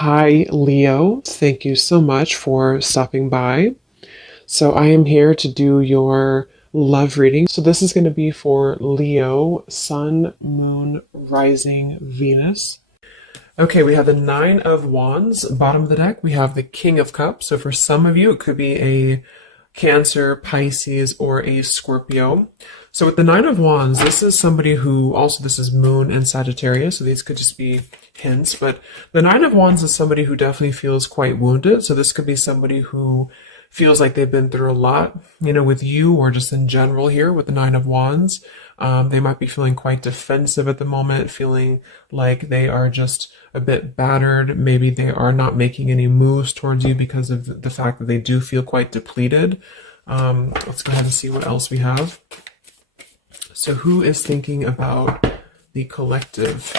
Hi, Leo. Thank you so much for stopping by. So, I am here to do your love reading. So, this is going to be for Leo, Sun, Moon, Rising, Venus. Okay, we have the Nine of Wands, bottom of the deck. We have the King of Cups. So, for some of you, it could be a Cancer, Pisces, or a Scorpio. So with the Nine of Wands, this is somebody who also, this is Moon and Sagittarius, so these could just be hints, but the Nine of Wands is somebody who definitely feels quite wounded. So this could be somebody who feels like they've been through a lot, with you or just in general here with the Nine of Wands. They might be feeling quite defensive at the moment, feeling like they are just a bit battered. Maybe they are not making any moves towards you because of the fact that they do feel quite depleted. Let's go ahead and see what else we have. So who is thinking about the collective?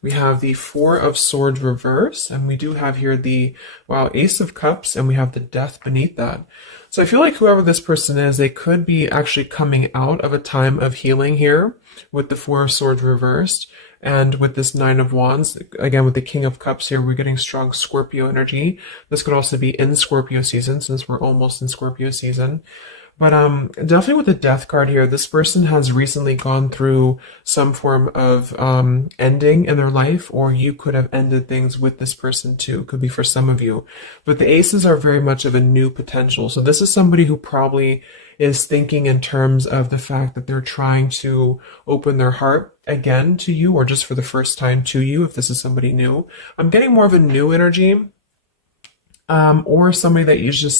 We have the Four of Swords reverse, and we do have here the, Ace of Cups, and we have the Death beneath that. So I feel like whoever this person is, they could be actually coming out of a time of healing here with the Four of Swords reversed. And with this Nine of Wands, again, with the King of Cups here, we're getting strong Scorpio energy. This could also be in Scorpio season, since we're almost in Scorpio season. But definitely with the Death card here, this person has recently gone through some form of ending in their life, or you could have ended things with this person too. Could be for some of you. But the Aces are very much of a new potential. So this is somebody who probably is thinking in terms of the fact that they're trying to open their heart again to you, or just for the first time to you, if this is somebody new. I'm getting more of a new energy, or somebody that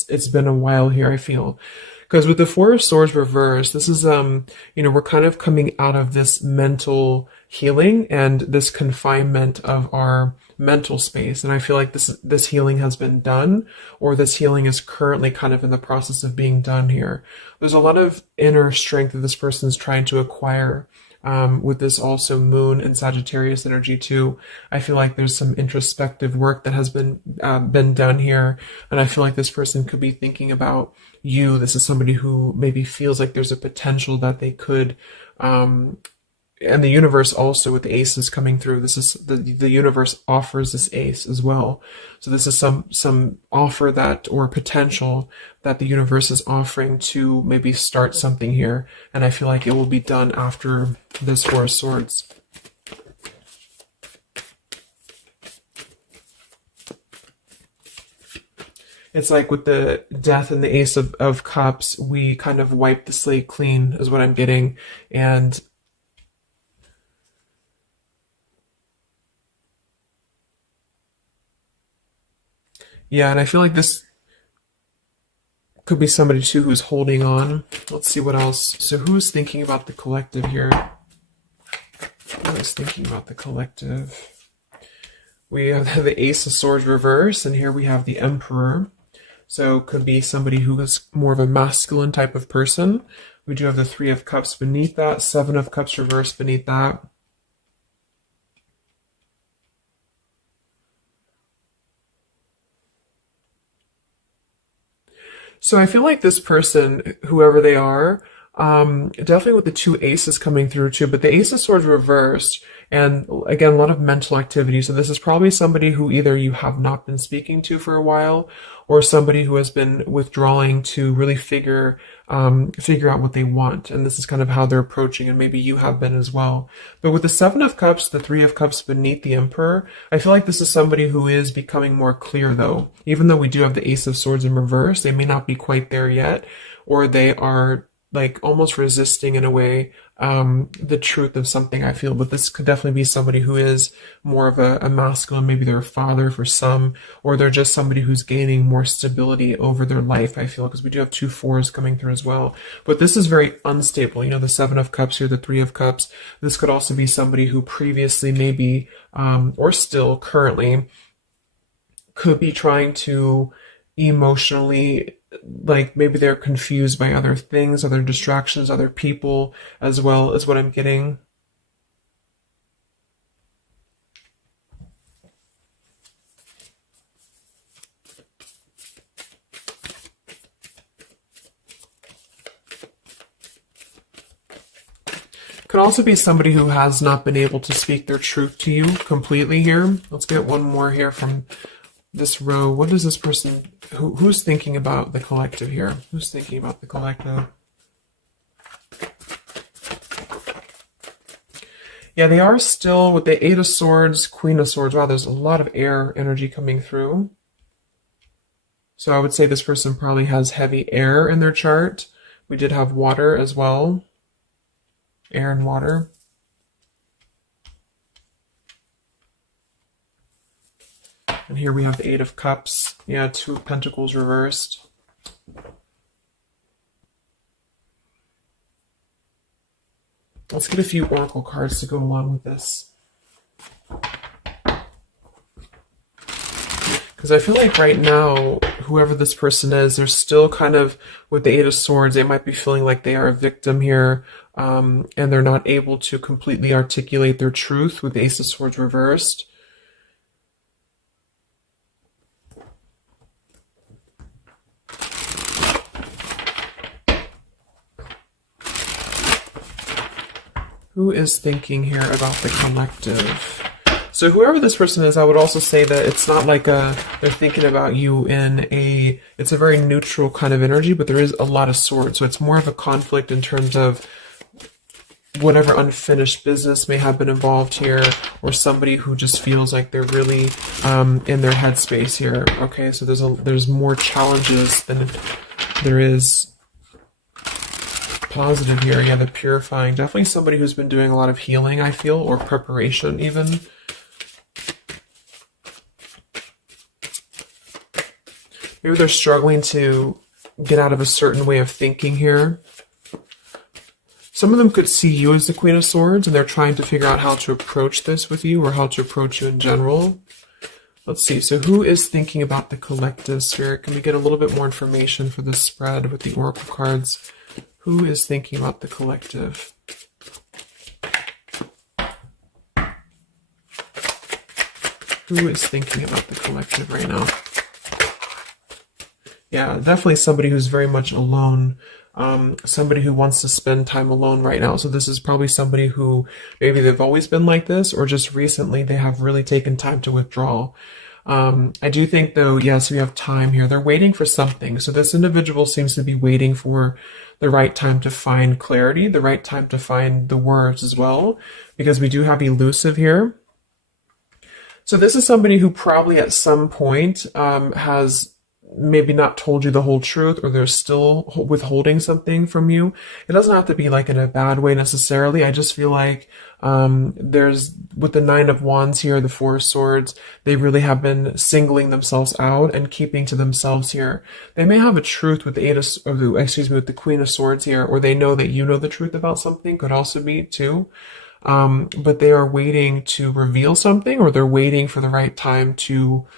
it's been a while here, I feel. Because with the Four of Swords reversed, this is, we're kind of coming out of this mental healing and this confinement of our mental space. And I feel like this healing has been done, or this healing is currently kind of in the process of being done here. There's a lot of inner strength that this person is trying to acquire. With this also Moon and Sagittarius energy too, I feel like there's some introspective work that has been done here, and I feel like this person could be thinking about you. This is somebody who maybe feels like there's a potential that they could, and the universe also with the aces coming through. This is the universe offers this ace as well. So this is some offer that, or potential that the universe is offering to maybe start something here. And I feel like it will be done after this Four of Swords. It's like with the Death and the Ace of Cups, we kind of wipe the slate clean is what I'm getting. And yeah, and I feel like this could be somebody too who's holding on. Let's see what else. So who's thinking about the collective here? Who is thinking about the collective? We have the Ace of Swords reverse, and here we have the Emperor. So could be somebody who is more of a masculine type of person. We do have the Three of Cups beneath that, Seven of Cups reversed beneath that. So I feel like this person, whoever they are, definitely with the two aces coming through too, but the Ace of Swords reversed, and again, a lot of mental activity. So this is probably somebody who either you have not been speaking to for a while, or somebody who has been withdrawing to really figure out what they want. And this is kind of how they're approaching, and maybe you have been as well. But with the Seven of Cups, the Three of Cups beneath the Emperor, I feel like this is somebody who is becoming more clear though. Even though we do have the Ace of Swords in reverse, they may not be quite there yet, or they are like almost resisting in a way the truth of something, I feel. But this could definitely be somebody who is more of a masculine. Maybe they're a father for some, or they're just somebody who's gaining more stability over their life, I feel, because we do have two fours coming through as well. But this is very unstable. The Seven of Cups here, the Three of Cups. This could also be somebody who previously maybe, or still currently, could be trying to emotionally, like maybe they're confused by other things, other distractions, other people as well, is what I'm getting. Could also be somebody who has not been able to speak their truth to you completely here. Let's get one more here from this row. What is this person, who's thinking about the collective here? Who's thinking about the collective? Yeah, they are still with the Eight of Swords, Queen of Swords. Wow, there's a lot of air energy coming through. So I would say this person probably has heavy air in their chart. We did have water as well. Air and water. And here we have the Eight of Cups. Yeah, Two of Pentacles reversed. Let's get a few oracle cards to go along with this. Because I feel like right now, whoever this person is, they're still kind of, with the Eight of Swords, they might be feeling like they are a victim here, and they're not able to completely articulate their truth with the Ace of Swords reversed. Who is thinking here about the collective? So whoever this person is, I would also say that it's not like they're thinking about you in it's a very neutral kind of energy, but there is a lot of swords. So it's more of a conflict in terms of whatever unfinished business may have been involved here, or somebody who just feels like they're really in their headspace here. Okay, so there's more challenges than there is positive here. Yeah, the purifying. Definitely somebody who's been doing a lot of healing, I feel, or preparation even. Maybe they're struggling to get out of a certain way of thinking here. Some of them could see you as the Queen of Swords, and they're trying to figure out how to approach this with you, or how to approach you in general. Let's see. So who is thinking about the collective, Spirit? Can we get a little bit more information for this spread with the oracle cards? Who is thinking about the collective? Who is thinking about the collective right now? Yeah, definitely somebody who's very much alone. Somebody who wants to spend time alone right now. So this is probably somebody who maybe they've always been like this, or just recently they have really taken time to withdraw. I do think though, yes, we have time here. They're waiting for something. So this individual seems to be waiting for the right time to find clarity, the right time to find the words as well, because we do have elusive here. So this is somebody who probably at some point has maybe not told you the whole truth, or they're still withholding something from you. It doesn't have to be like in a bad way necessarily. I just feel like there's, with the Nine of Wands here, the Four of Swords, they really have been singling themselves out and keeping to themselves here. They may have a truth with the with the Queen of Swords here, or they know that you know the truth about something, could also be too. But they are waiting to reveal something, or they're waiting for the right time to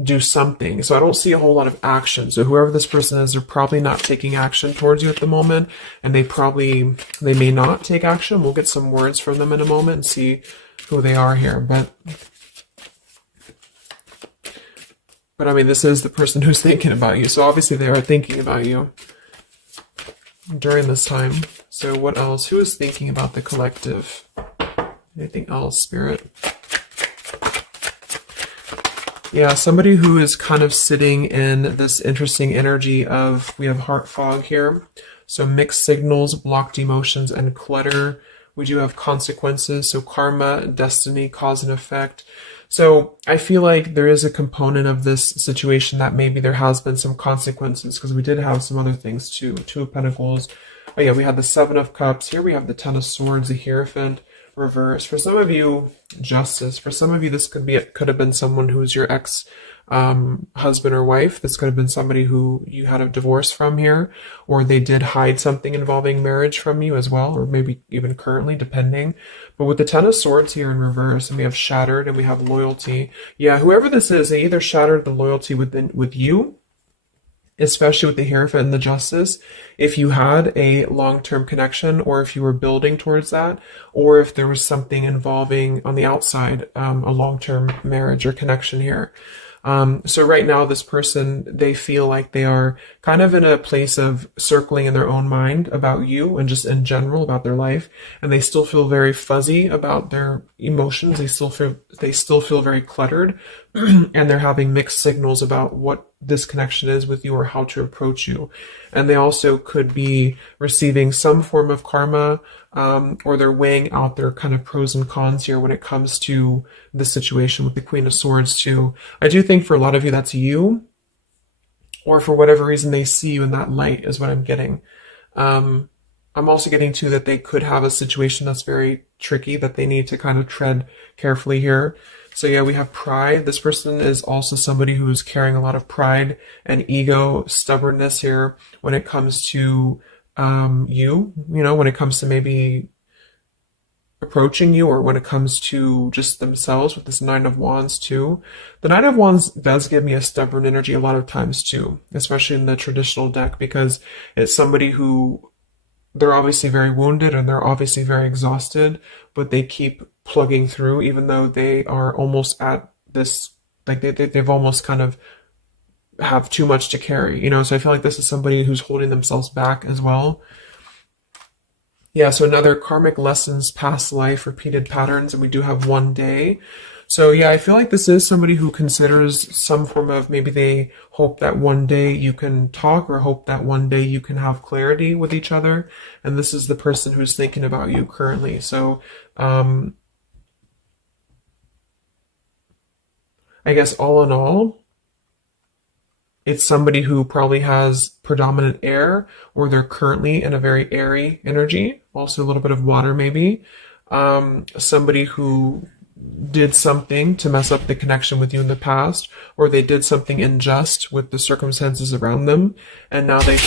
do something. So I don't see a whole lot of action. So whoever this person is, they're probably not taking action towards you at the moment, and they may not take action. We'll get some words from them in a moment and see who they are here. But I mean, this is the person who's thinking about you. So obviously they are thinking about you during this time. So what else? Who is thinking about the collective? Anything else, Spirit? Yeah, somebody who is kind of sitting in this interesting energy of, we have heart fog here. So mixed signals, blocked emotions, and clutter. We do have consequences. So karma, destiny, cause and effect. So I feel like there is a component of this situation that maybe there has been some consequences, because we did have some other things too. Two of Pentacles. Oh yeah, we had the Seven of Cups. Here we have the Ten of Swords, the Hierophant. Reverse. For some of you, Justice. For some of you, this could have been someone who's your ex husband or wife. This could have been somebody who you had a divorce from here, or they did hide something involving marriage from you as well, or maybe even currently, depending. But with the Ten of Swords here in reverse, and we have shattered, and we have loyalty. Yeah, whoever this is, they either shattered the loyalty with you, especially with the Hierophant and the Justice, if you had a long-term connection, or if you were building towards that, or if there was something involving on the outside, a long-term marriage or connection here. So right now, this person, they feel like they are kind of in a place of circling in their own mind about you and just in general about their life. And they still feel very fuzzy about their emotions. They still feel very cluttered and they're having mixed signals about what this connection is with you or how to approach you. And they also could be receiving some form of karma, or they're weighing out their kind of pros and cons here when it comes to the situation with the Queen of Swords too. I do think for a lot of you that's you, or for whatever reason they see you in that light is what I'm getting. I'm also getting too that they could have a situation that's very tricky that they need to kind of tread carefully here. So yeah, we have pride. This person is also somebody who's carrying a lot of pride and ego, stubbornness here when it comes to when it comes to maybe approaching you, or when it comes to just themselves with this Nine of Wands too. The Nine of Wands does give me a stubborn energy a lot of times too, especially in the traditional deck, because it's somebody who, they're obviously very wounded and they're obviously very exhausted, but they keep plugging through even though they are almost at this, like they've almost kind of have too much to carry, so I feel like this is somebody who's holding themselves back as well. Yeah, so another karmic lessons, past life, repeated patterns, and we do have one day. So yeah, I feel like this is somebody who considers some form of, maybe they hope that one day you can talk, or hope that one day you can have clarity with each other. And this is the person who's thinking about you currently. So I guess all in all, it's somebody who probably has predominant air, or they're currently in a very airy energy, also a little bit of water maybe. Somebody who did something to mess up the connection with you in the past, or they did something unjust with the circumstances around them, and now they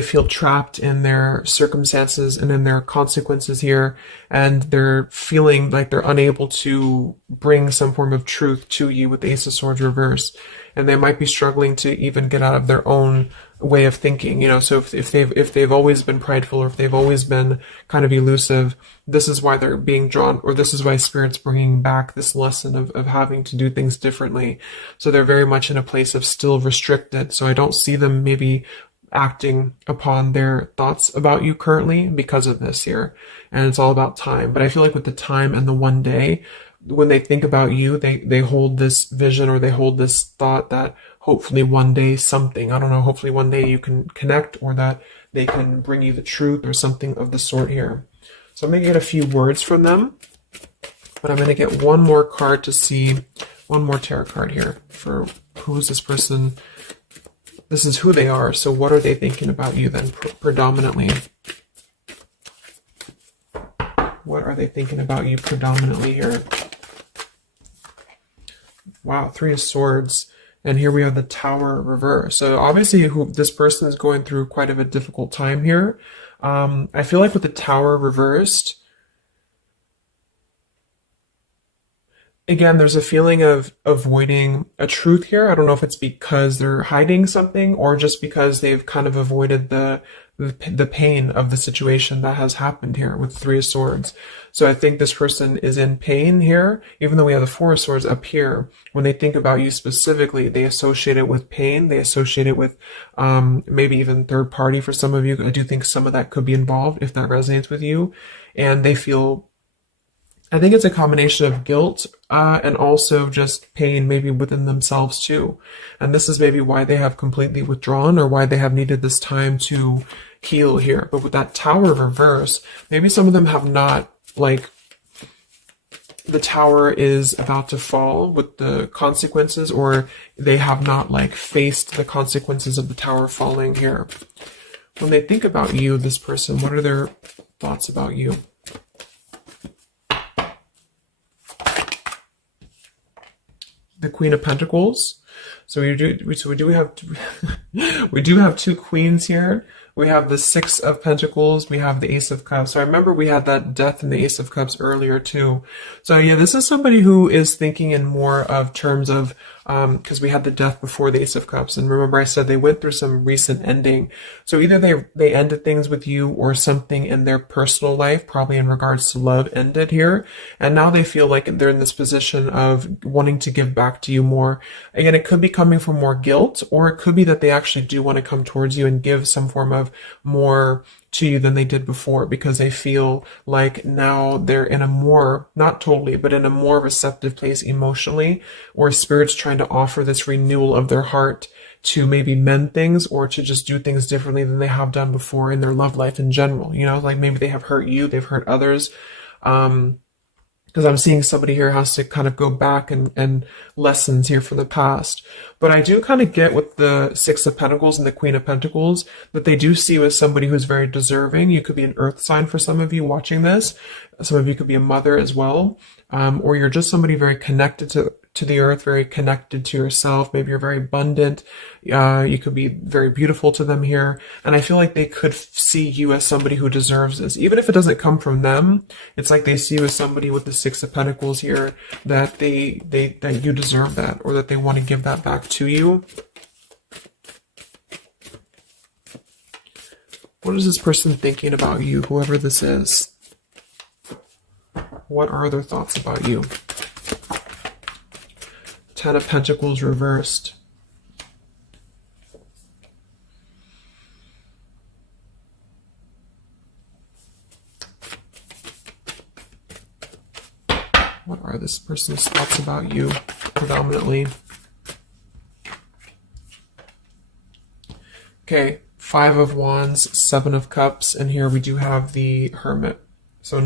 feel trapped in their circumstances and in their consequences here, and they're feeling like they're unable to bring some form of truth to you with the Ace of Swords reverse. And they might be struggling to even get out of their own way of thinking, so if they've always been prideful, or if they've always been kind of elusive, this is why they're being drawn, or this is why Spirit's bringing back this lesson of having to do things differently. So they're very much in a place of still restricted. So I don't see them maybe acting upon their thoughts about you currently because of this here. And it's all about time. But I feel like with the time and the one day, when they think about you, they hold this vision, or they hold this thought that hopefully one day something, I don't know, hopefully one day you can connect, or that they can bring you the truth or something of the sort here. So I'm going to get a few words from them, but I'm going to get one more card to see, one more tarot card here for who is this person. This is who they are. So what are they thinking about you then predominantly? What are they thinking about you predominantly here? Wow, Three of Swords. And here we have the Tower reverse. So obviously this person is going through quite of a difficult time here. I feel like with the Tower reversed, again, there's a feeling of avoiding a truth here. I don't know if it's because they're hiding something, or just because they've kind of avoided the pain of the situation that has happened here with Three of Swords. So I think this person is in pain here, even though we have the Four of Swords up here. When they think about you specifically, they associate it with pain. They associate it with maybe even third party for some of you. I do think some of that could be involved if that resonates with you. And they feel, I think it's a combination of guilt and also just pain maybe within themselves too. And this is maybe why they have completely withdrawn, or why they have needed this time to heal here. But with that Tower reverse, maybe some of them have not, like, the tower is about to fall with the consequences, or they have not like faced the consequences of the tower falling here. When they think about you, this person, what are their thoughts about you? The Queen of Pentacles. So we do have we do have two queens here. We have the Six of Pentacles. We have the Ace of Cups. So I remember we had that Death and the Ace of Cups earlier too. So yeah, this is somebody who is thinking in more of terms of, because we had the Death before the Ace of Cups. And remember I said they went through some recent ending. So either they ended things with you, or something in their personal life, probably in regards to love, ended here. And now they feel like they're in this position of wanting to give back to you more. Again, it could be coming from more guilt, or it could be that they actually do want to come towards you and give some form of more to you than they did before, because they feel like now they're in a more, not totally, but in a more receptive place emotionally, or spirit's trying to offer this renewal of their heart to maybe mend things, or to just do things differently than they have done before in their love life in general. You know, like maybe they have hurt you, they've hurt others. Because I'm seeing somebody here has to kind of go back and lessons here for the past. But I do kind of get with the Six of Pentacles and the Queen of Pentacles that they do see you as somebody who's very deserving. You could be an earth sign for some of you watching this. Some of you could be a mother as well. Or you're just somebody very connected to the earth, very connected to yourself. Maybe you're very abundant. You could be very beautiful to them here. And I feel like they could see you as somebody who deserves this. Even if it doesn't come from them, it's like they see you as somebody with the Six of Pentacles here, that that you deserve that, or that they want to give that back to you. What is this person thinking about you, whoever this is? What are their thoughts about you? Ten of Pentacles reversed. What are this person's thoughts about you, predominantly? Okay, Five of Wands, Seven of Cups, and here we do have the Hermit. So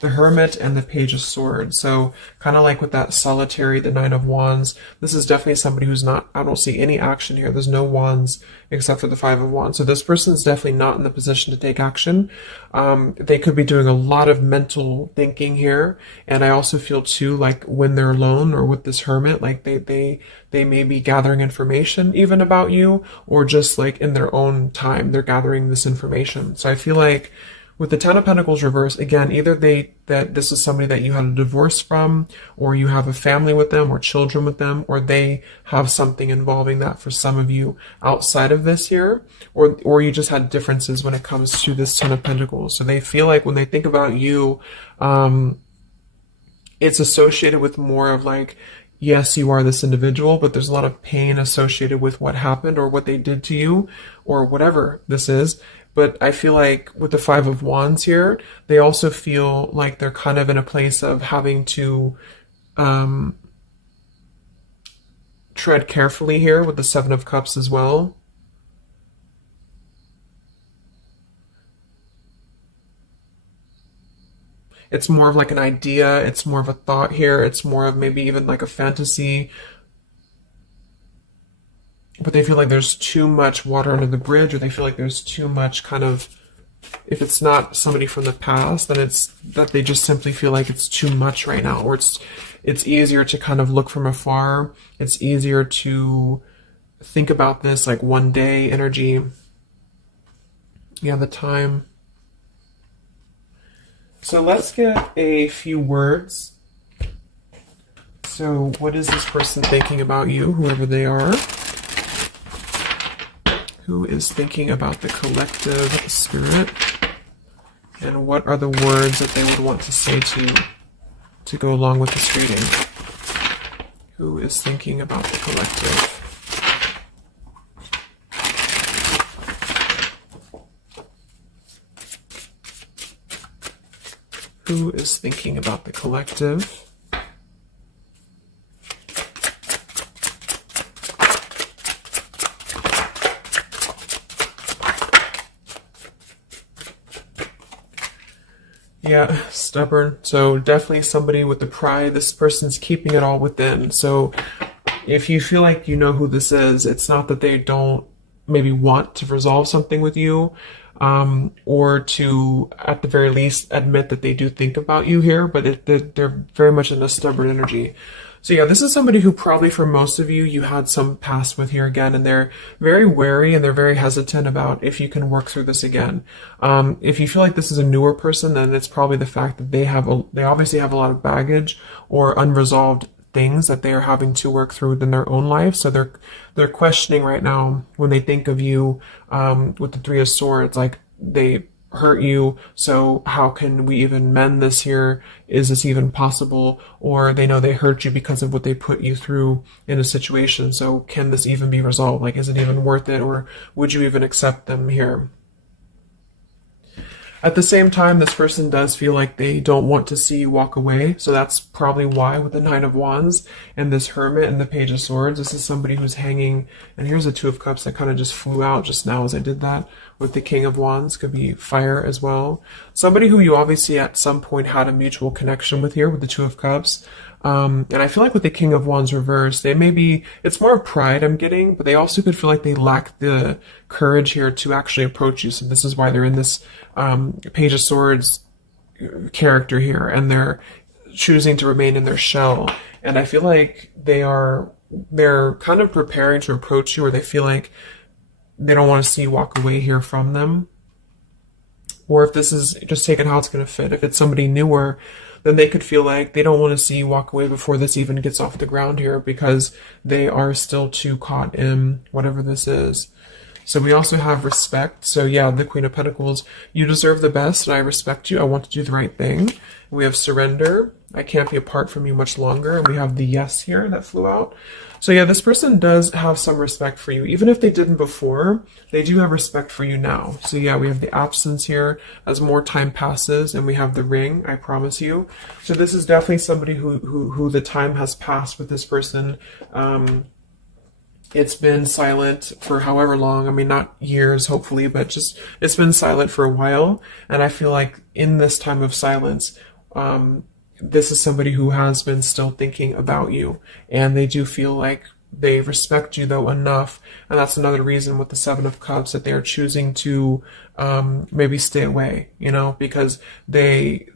the Hermit and the Page of Swords. So kind of like with that Solitary, the Nine of Wands, this is definitely somebody who's not, I don't see any action here. There's no wands except for the Five of Wands. So this person is definitely not in the position to take action. They could be doing a lot of mental thinking here. And I also feel too, like when they're alone or with this Hermit, like they may be gathering information even about you, or just like in their own time, they're gathering this information. So I feel like with the Ten of Pentacles reversed, again, either that this is somebody that you had a divorce from, or you have a family with them, or children with them, or they have something involving that for some of you outside of this here, or you just had differences when it comes to this Ten of Pentacles. So they feel like when they think about you, it's associated with more of like, yes, you are this individual, but there's a lot of pain associated with what happened or what they did to you, or whatever this is. But I feel like with the Five of Wands here, they also feel like they're kind of in a place of having to tread carefully here with the Seven of Cups as well. It's more of like an idea. It's more of a thought here. It's more of maybe even like a fantasy. But they feel like there's too much water under the bridge, or they feel like there's too much kind of, if it's not somebody from the past, then it's that they just simply feel like it's too much right now, or it's easier to kind of look from afar. It's easier to think about this like one day energy. Yeah, the time. So let's get a few words. So what is this person thinking about you, whoever they are? Who is thinking about the collective spirit? And what are the words that they would want to say to go along with this reading? Who is thinking about the collective? Who is thinking about the collective? Yeah, stubborn. So definitely somebody with the pride. This person's keeping it all within. So if you feel like you know who this is, it's not that they don't maybe want to resolve something with you, or to, at the very least, admit that they do think about you here, but they're very much in a stubborn energy. So yeah, this is somebody who probably for most of you, you had some past with here again, and they're very wary and they're very hesitant about if you can work through this again. If you feel like this is a newer person, then it's probably the fact that they obviously have a lot of baggage or unresolved things that they are having to work through in their own life. So they're questioning right now when they think of you with the Three of Swords, like they hurt you, so how can we even mend this here? Is this even possible? Or they know they hurt you because of what they put you through in a situation, so can this even be resolved? Like, is it even worth it, or would you even accept them here? At the same time, this person does feel like they don't want to see you walk away, so that's probably why with the Nine of Wands and this Hermit and the Page of Swords, this is somebody who's hanging, and here's the Two of Cups that kind of just flew out just now as I did that, with the King of Wands, could be fire as well. Somebody who you obviously at some point had a mutual connection with here with the Two of Cups. And I feel like with the King of Wands reversed, they may be, it's more of pride I'm getting, but they also could feel like they lack the courage here to actually approach you. So this is why they're in this Page of Swords character here, and they're choosing to remain in their shell. And I feel like they're kind of preparing to approach you, or they feel like they don't want to see you walk away here from them. Or if this is just taking how it's going to fit, if it's somebody newer, then they could feel like they don't want to see you walk away before this even gets off the ground here, because they are still too caught in whatever this is. So we also have respect. So yeah, the Queen of Pentacles, you deserve the best, and I respect you. I want to do the right thing. We have surrender. I can't be apart from you much longer. And we have the yes here that flew out. So yeah, this person does have some respect for you. Even if they didn't before, they do have respect for you now. So yeah, we have the absence here as more time passes, and we have the ring, I promise you. So this is definitely somebody who the time has passed with this person. It's been silent for however long. I mean, not years, hopefully, but just it's been silent for a while. And I feel like in this time of silence, this is somebody who has been still thinking about you, and they do feel like they respect you though enough. And that's another reason with the Seven of Cups that they are choosing to maybe stay away, you know, because they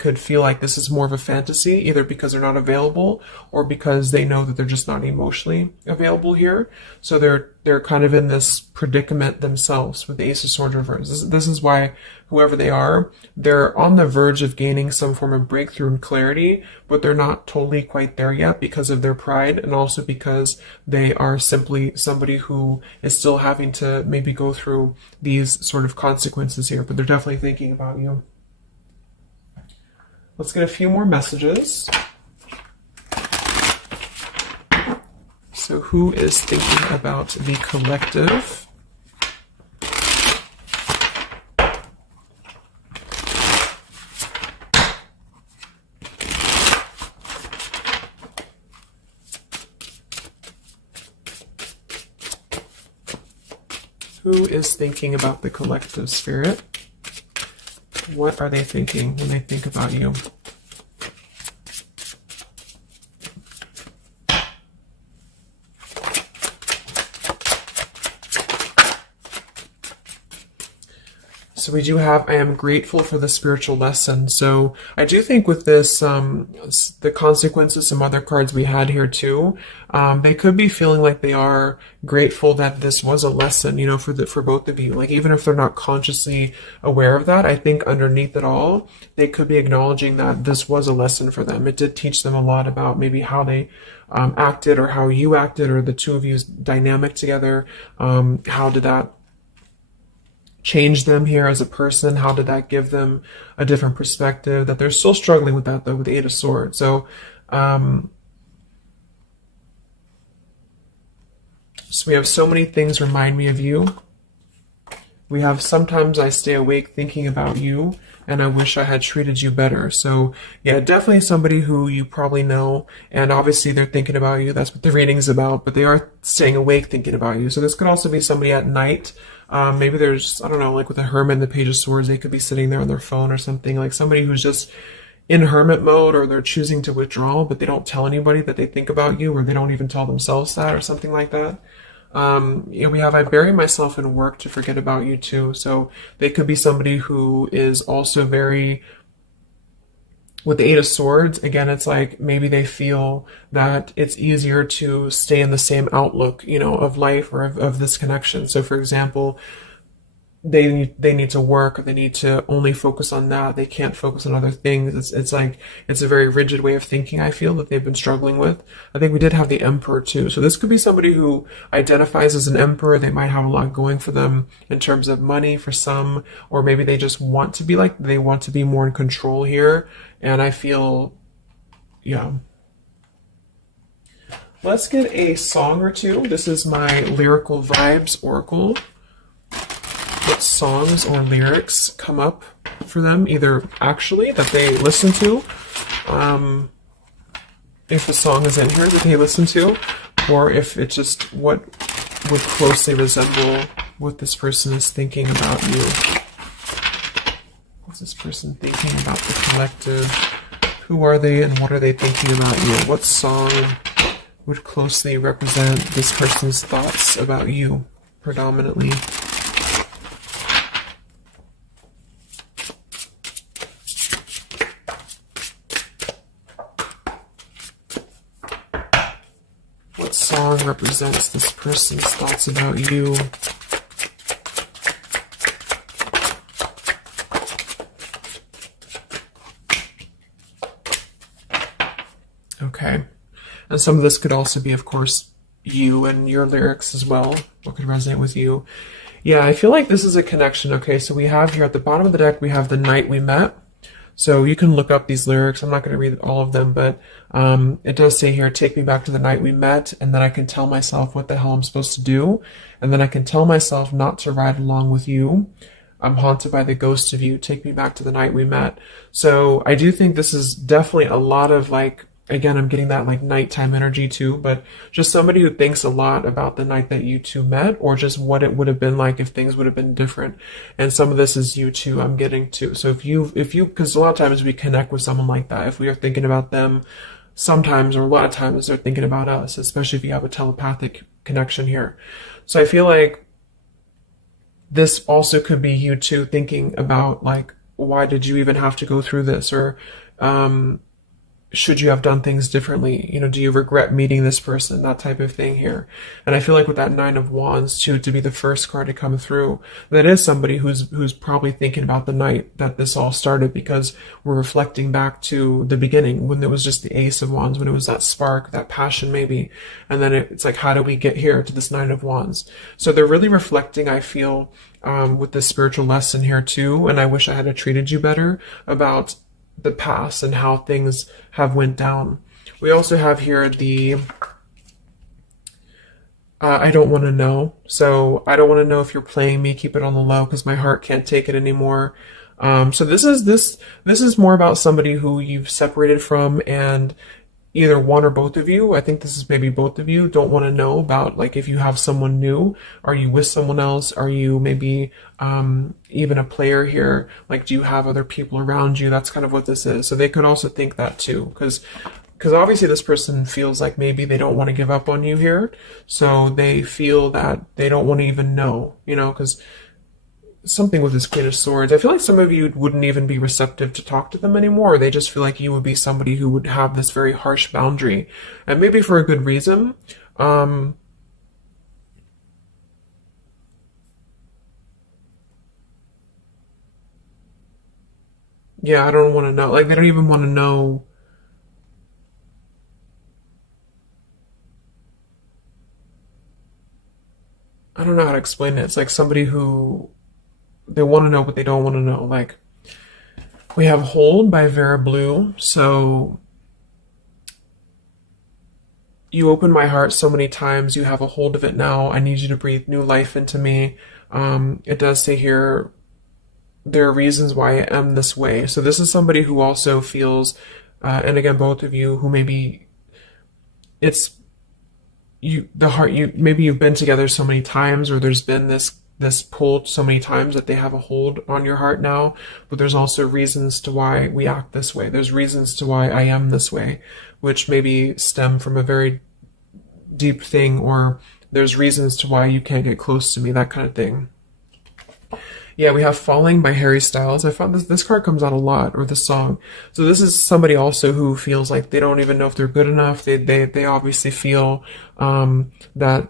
could feel like this is more of a fantasy, either because they're not available or because they know that they're just not emotionally available here. So they're kind of in this predicament themselves with the Ace of Swords reversed. This is why whoever they are, they're on the verge of gaining some form of breakthrough and clarity, but they're not totally quite there yet because of their pride, and also because they are simply somebody who is still having to maybe go through these sort of consequences here, but they're definitely thinking about you. Let's get a few more messages. So who is thinking about the collective? Who is thinking about the collective, Spirit? What are they thinking when they think about you? So we do have, I am grateful for the spiritual lesson. So I do think with this, the consequences, some other cards we had here too, they could be feeling like they are grateful that this was a lesson, you know, for both of you. Like, even if they're not consciously aware of that, I think underneath it all, they could be acknowledging that this was a lesson for them. It did teach them a lot about maybe how they acted, or how you acted, or the two of you's dynamic together. How did that change them here as a person? How did that give them a different perspective? That they're still struggling with that though, with the Eight of Swords. So so we have so many things remind me of you. We have sometimes I stay awake thinking about you, and I wish I had treated you better. So yeah, definitely somebody who you probably know, and obviously they're thinking about you. That's what the reading is about, but they are staying awake thinking about you. So this could also be somebody at night. Maybe there's, I don't know, like with the Hermit and the Page of Swords, they could be sitting there on their phone or something, like somebody who's just in hermit mode, or they're choosing to withdraw, but they don't tell anybody that they think about you, or they don't even tell themselves that, or something like that. You know, we have, I bury myself in work to forget about you too. So they could be somebody who is also very with the Eight of Swords, again, it's like maybe they feel that it's easier to stay in the same outlook, you know, of life or of this connection. So, for example, they need to work, or they need to only focus on that. They can't focus on other things. It's like it's a very rigid way of thinking, I feel, that they've been struggling with. I think we did have the Emperor too. So this could be somebody who identifies as an Emperor. They might have a lot going for them in terms of money for some, or maybe they just want to be like, they want to be more in control here. And I feel, yeah. Let's get a song or two. This is my Lyrical Vibes Oracle. What songs or lyrics come up for them, either actually that they listen to, if a song is in here that they listen to, or if it's just what would closely resemble what this person is thinking about you. What's this person thinking about the collective? Who are they and what are they thinking about you? What song would closely represent this person's thoughts about you predominantly? What song represents this person's thoughts about you? Okay. And some of this could also be, of course, you and your lyrics as well. What could resonate with you? Yeah, I feel like this is a connection. Okay, so we have here at the bottom of the deck, we have The Night We Met. So you can look up these lyrics. I'm not going to read all of them, but it does say here, take me back to the night we met, and then I can tell myself what the hell I'm supposed to do, and then I can tell myself not to ride along with you. I'm haunted by the ghost of you. Take me back to the night we met. So I do think this is definitely a lot of like, again, I'm getting that like nighttime energy too, but just somebody who thinks a lot about the night that you two met, or just what it would have been like if things would have been different. And some of this is you too, I'm getting to. So if you, because a lot of times we connect with someone like that. If we are thinking about them, sometimes, or a lot of times they're thinking about us, especially if you have a telepathic connection here. So I feel like this also could be you too thinking about like, why did you even have to go through this? Or, should you have done things differently? You know, do you regret meeting this person? That type of thing here. And I feel like with that Nine of Wands too, to be the first card to come through, that is somebody who's probably thinking about the night that this all started, because we're reflecting back to the beginning when it was just the Ace of Wands, when it was that spark, that passion maybe. And then it's like, how do we get here to this Nine of Wands? So they're really reflecting, I feel, with this spiritual lesson here too. And I wish I had treated you better about the past and how things have went down. We also have here the I don't want to know. So I don't want to know if you're playing me. Keep it on the low because my heart can't take it anymore. So this is more about somebody who you've separated from, and either one or both of you, I think this is maybe both of you, don't want to know about, like, if you have someone new. Are you with someone else? Are you maybe even a player here? Like, do you have other people around you? That's kind of what this is. So they could also think that too, because obviously this person feels like maybe they don't want to give up on you here. So they feel that they don't want to even know, you know, because something with this Queen of Swords, I feel like some of you wouldn't even be receptive to talk to them anymore. Or they just feel like you would be somebody who would have this very harsh boundary, and maybe for a good reason. Yeah, I don't want to know. Like, they don't even want to know. I don't know how to explain it. It's like somebody who, they want to know, but they don't want to know. Like, we have Hold by Vera Blue. So you opened my heart so many times. You have a hold of it now. I need you to breathe new life into me. It does say here, there are reasons why I am this way. So this is somebody who also feels, and again, both of you, who maybe it's you, the heart, you, maybe you've been together so many times, or there's been this pull so many times that they have a hold on your heart now. But there's also reasons to why we act this way. There's reasons to why I am this way, which maybe stem from a very deep thing, or there's reasons to why you can't get close to me, that kind of thing. Yeah, we have Falling by Harry Styles. I found this card comes out a lot, or this song. So this is somebody also who feels like they don't even know if they're good enough. They obviously feel that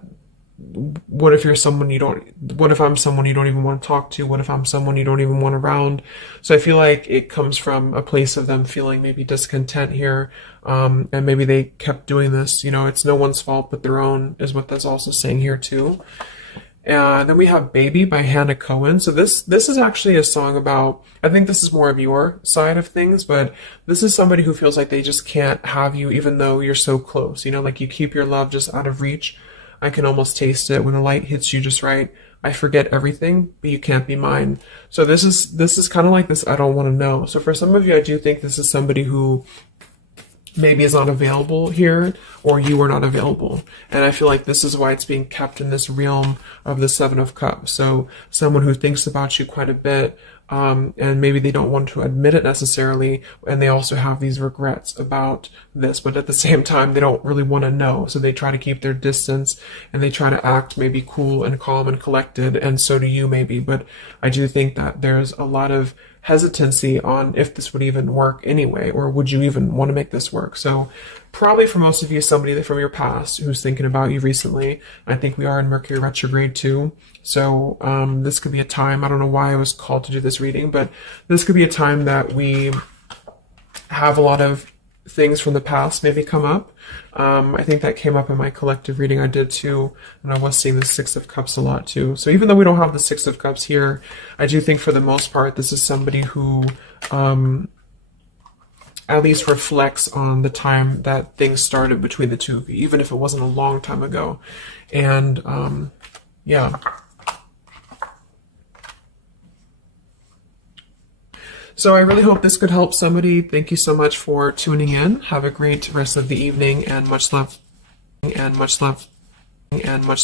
what if you're someone you don't, what if I'm someone you don't even want to talk to? What if I'm someone you don't even want around? So I feel like it comes from a place of them feeling maybe discontent here. And maybe they kept doing this, you know, it's no one's fault but their own, is what that's also saying here too. And then we have Baby by Hannah Cohen. So this is actually a song about, I think this is more of your side of things, but this is somebody who feels like they just can't have you even though you're so close. You know, like you keep your love just out of reach. I can almost taste it when the light hits you just right. I forget everything, but you can't be mine. So this is kind of like this I don't want to know. So for some of you, I do think this is somebody who maybe is not available here, or you are not available. And I feel like this is why it's being kept in this realm of the Seven of Cups. So someone who thinks about you quite a bit, and maybe they don't want to admit it necessarily, and they also have these regrets about this, but at the same time, they don't really want to know. So they try to keep their distance, and they try to act maybe cool and calm and collected, and so do you maybe. But I do think that there's a lot of hesitancy on if this would even work anyway, or would you even want to make this work. So probably for most of you, somebody from your past who's thinking about you recently. I think we are in Mercury retrograde too. So this could be a time, I don't know why I was called to do this reading, but this could be a time that we have a lot of things from the past maybe come up. I think that came up in my collective reading I did too, and I was seeing the Six of Cups a lot too. So even though we don't have the Six of Cups here, I do think for the most part this is somebody who at least reflects on the time that things started between the two of you, even if it wasn't a long time ago. And yeah. So I really hope this could help somebody. Thank you so much for tuning in. Have a great rest of the evening, and much love, and much love, and much